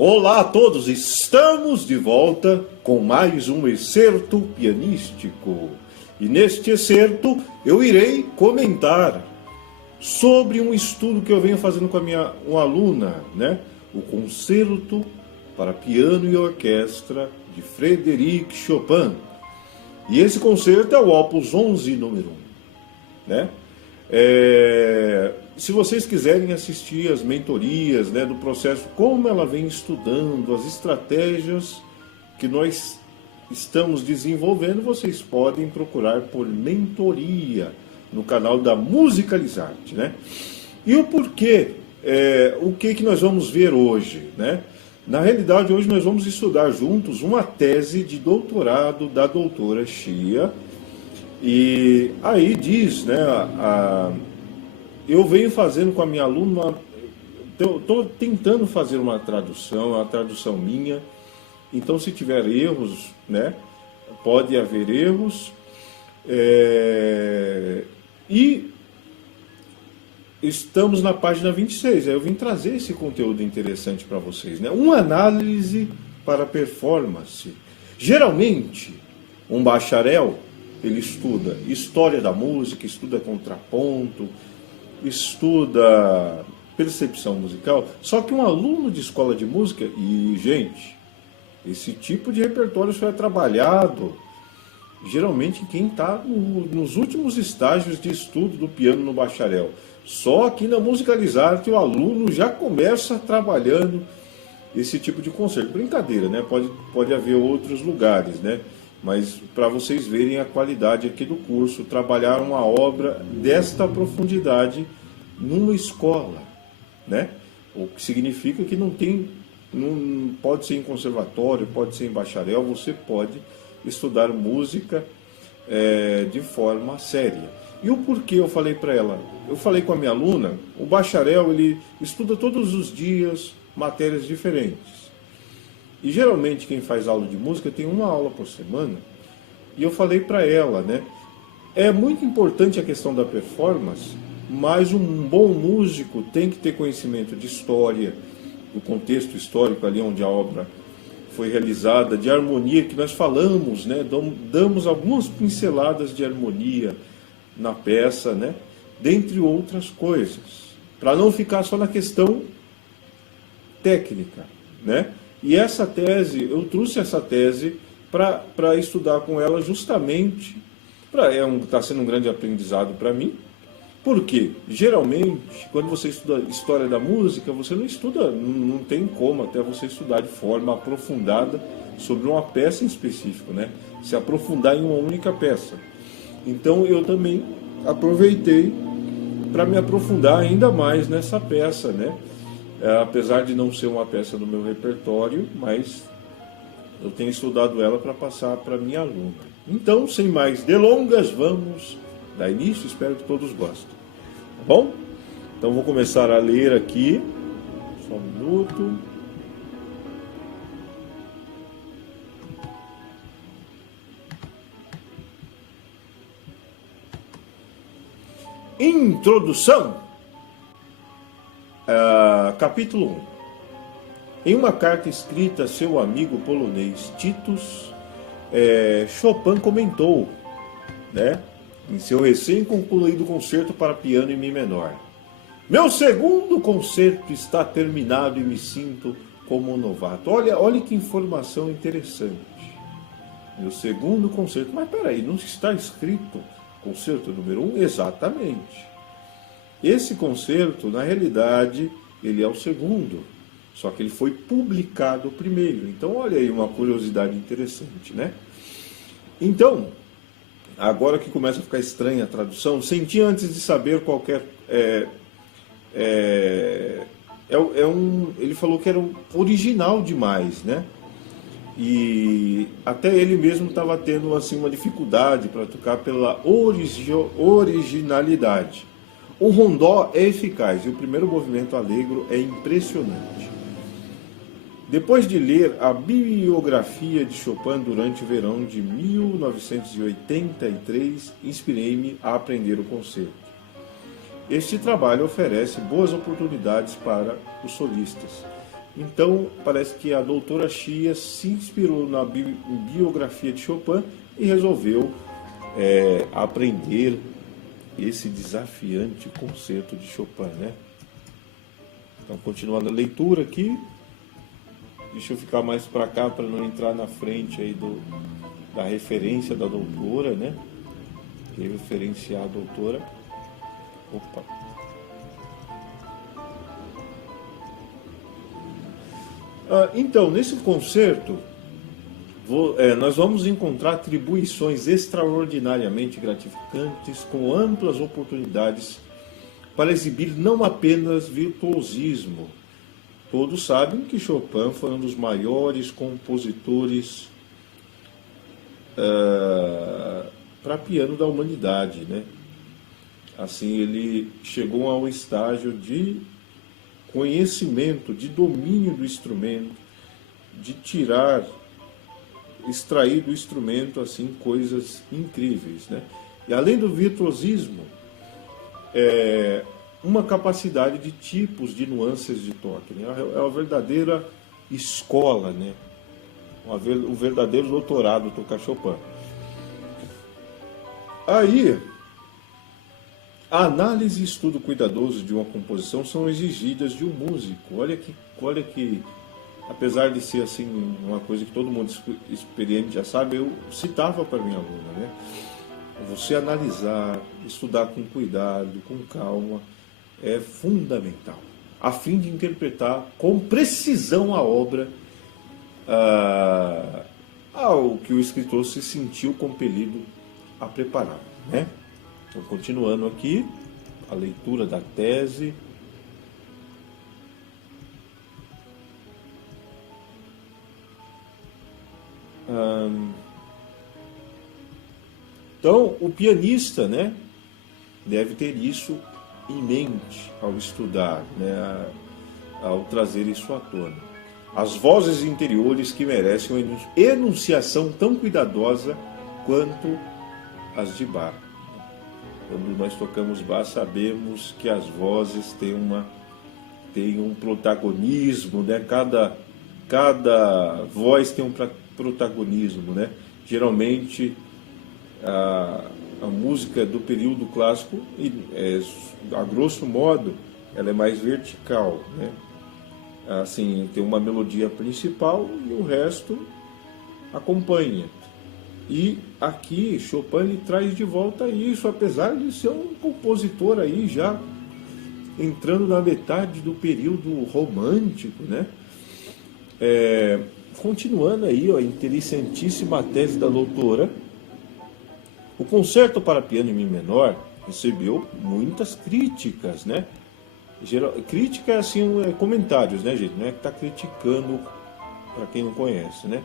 Olá a todos, estamos de volta com mais um excerto pianístico. E neste excerto eu irei comentar sobre um estudo que eu venho fazendo com uma aluna, né? O Concerto para Piano e Orquestra de Frédéric Chopin. E esse concerto é o Opus 11, número 1, né? Se vocês quiserem assistir as mentorias, né, do processo, como ela vem estudando, as estratégias que nós estamos desenvolvendo, vocês podem procurar por mentoria no canal da Musicalizarte, né? E o porquê, o que nós vamos ver hoje, né? Na realidade, hoje nós vamos estudar juntos uma tese de doutorado da doutora Chia. E aí diz, né, eu venho fazendo com a minha aluna, estou tentando fazer uma tradução minha, então se tiver erros, né, pode haver erros, e estamos na página 26, aí eu vim trazer esse conteúdo interessante para vocês, né, uma análise para performance. Geralmente, um bacharel, ele estuda história da música, estuda contraponto, estuda percepção musical. Só que um aluno de escola de música, e gente, esse tipo de repertório só é trabalhado geralmente quem está nos últimos estágios de estudo do piano no bacharel. Só aqui na Musicalizarte o aluno já começa trabalhando esse tipo de concerto. Brincadeira, né? Pode haver outros lugares, né? Mas para vocês verem a qualidade aqui do curso, trabalhar uma obra desta profundidade numa escola, né? O que significa que não pode ser em conservatório, pode ser em bacharel, você pode estudar música de forma séria. E o porquê eu falei para ela? Eu falei com a minha aluna, o bacharel ele estuda todos os dias matérias diferentes. E geralmente quem faz aula de música tem uma aula por semana. E eu falei para ela, né? É muito importante a questão da performance, mas um bom músico tem que ter conhecimento de história, do contexto histórico ali onde a obra foi realizada, de harmonia, que nós falamos, né? Damos algumas pinceladas de harmonia na peça, né? Dentre outras coisas, para não ficar só na questão técnica, né? E essa tese, eu trouxe essa tese para estudar com ela justamente, está sendo um grande aprendizado para mim, porque geralmente, quando você estuda história da música, você não estuda, não tem como até você estudar de forma aprofundada sobre uma peça em específico, né? Se aprofundar em uma única peça. Então eu também aproveitei para me aprofundar ainda mais nessa peça, né? Apesar de não ser uma peça do meu repertório, mas eu tenho estudado ela para passar para minha aluna. Então, sem mais delongas, vamos dar início, espero que todos gostem. Tá bom? Então vou começar a ler aqui, só um minuto. Introdução. Capítulo 1. Em uma carta escrita a seu amigo polonês Titus, Chopin comentou, né, em seu recém-concluído concerto para piano em Mi menor: meu segundo concerto está terminado e me sinto como um novato. Olha que informação interessante. Meu segundo concerto. Mas peraí, não está escrito concerto número 1? Exatamente. Esse concerto, na realidade, ele é o segundo, só que ele foi publicado primeiro. Então, olha aí uma curiosidade interessante, né? Então, agora que começa a ficar estranha a tradução, senti antes de saber qualquer... ele falou que era original demais, né? E até ele mesmo estava tendo assim, uma dificuldade para tocar pela originalidade. O rondó é eficaz e o primeiro movimento allegro é impressionante. Depois de ler a biografia de Chopin durante o verão de 1983, inspirei-me a aprender o concerto. Este trabalho oferece boas oportunidades para os solistas. Então, parece que a doutora Chia se inspirou na biografia de Chopin e resolveu aprender esse desafiante concerto de Chopin, né? Então, continuando a leitura aqui, deixa eu ficar mais para cá para não entrar na frente aí da referência da doutora, né? Que referenciar a doutora. Opa! Então, nesse concerto, nós vamos encontrar atribuições extraordinariamente gratificantes, com amplas oportunidades para exibir não apenas virtuosismo. Todos sabem que Chopin foi um dos maiores compositores para piano da humanidade, né? Assim, ele chegou a um estágio de conhecimento, de domínio do instrumento, de extrair do instrumento assim coisas incríveis, né? E além do virtuosismo, uma capacidade de tipos, de nuances de toque, né? É uma verdadeira escola, né? Um verdadeiro doutorado tocar Chopin. Aí, a análise e estudo cuidadoso de uma composição são exigidas de um músico. Olha que, apesar de ser assim uma coisa que todo mundo experiente já sabe, eu citava para minha aluna, né? Você analisar, estudar com cuidado, com calma, é fundamental, a fim de interpretar com precisão a obra ao que o escritor se sentiu compelido a preparar, né? Então, continuando aqui, a leitura da tese. Então, o pianista, né, deve ter isso em mente ao estudar, né, ao trazer isso à tona. As vozes interiores que merecem uma enunciação tão cuidadosa quanto as de Bach. Quando nós tocamos Bach, sabemos que as vozes têm um protagonismo, né? Cada voz tem um protagonismo, né? Geralmente a música do período clássico, a grosso modo, ela é mais vertical, né? Assim, tem uma melodia principal e o resto acompanha. E aqui Chopin ele traz de volta isso, apesar de ser um compositor aí já entrando na metade do período romântico, né? Continuando aí, ó, a interessantíssima tese da doutora. O concerto para piano em Mi menor recebeu muitas críticas, né? Crítica assim, comentários, né, gente? Não é que está criticando para quem não conhece, né?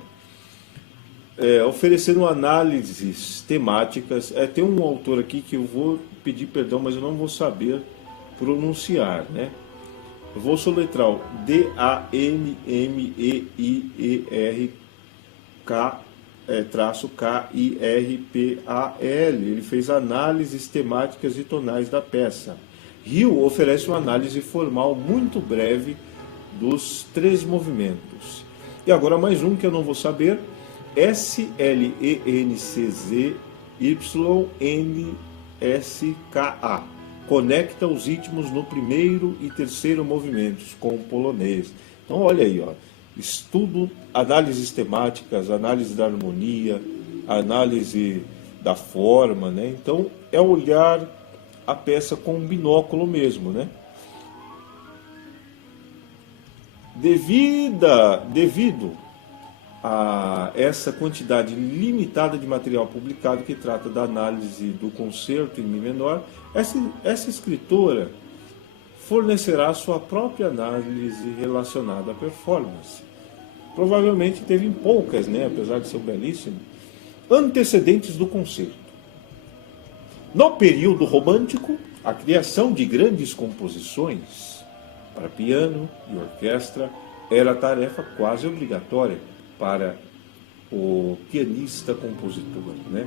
Oferecendo análises temáticas. Tem um autor aqui que eu vou pedir perdão, mas eu não vou saber pronunciar, né? Eu vou soletrar o DANMEIRK-KIRPAL. Ele fez análises temáticas e tonais da peça. Rio oferece uma análise formal muito breve dos 3 movimentos. E agora mais um que eu não vou saber. SLENCZYNSKA. Conecta os ritmos no primeiro e terceiro movimentos com o polonês. Então olha aí, ó, estudo, análises temáticas, análise da harmonia, análise da forma, né? Então é olhar a peça com um binóculo mesmo, né? Devido a essa quantidade limitada de material publicado que trata da análise do concerto em Mi menor, essa escritora fornecerá sua própria análise relacionada à performance. Provavelmente teve poucas, né, apesar de ser belíssimo, antecedentes do concerto. No período romântico, a criação de grandes composições para piano e orquestra era tarefa quase obrigatória para o pianista-compositor, né?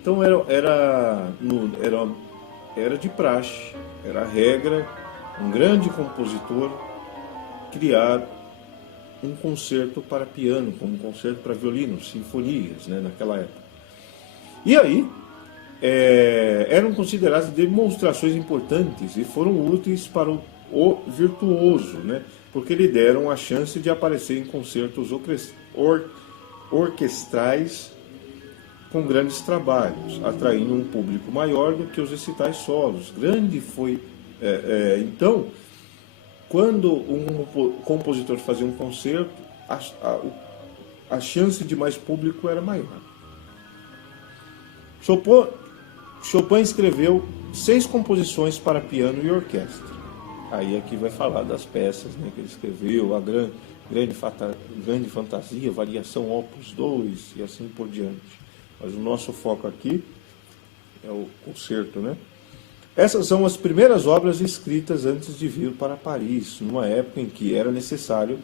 Então era de praxe, era regra, um grande compositor criar um concerto para piano, como um concerto para violino, sinfonias, né, naquela época. E aí, eram consideradas demonstrações importantes e foram úteis para o virtuoso, né, porque lhe deram a chance de aparecer em concertos orquestrais com grandes trabalhos, atraindo um público maior do que os recitais solos. Grande foi... então, quando um compositor fazia um concerto, a chance de mais público era maior. Chopin escreveu 6 composições para piano e orquestra. Aí aqui vai falar das peças, né, que ele escreveu, a grande fantasia, variação Opus 2 e assim por diante. Mas o nosso foco aqui é o concerto, né? Essas são as primeiras obras escritas antes de vir para Paris, numa época em que era necessário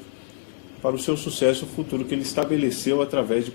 para o seu sucesso futuro que ele estabeleceu através de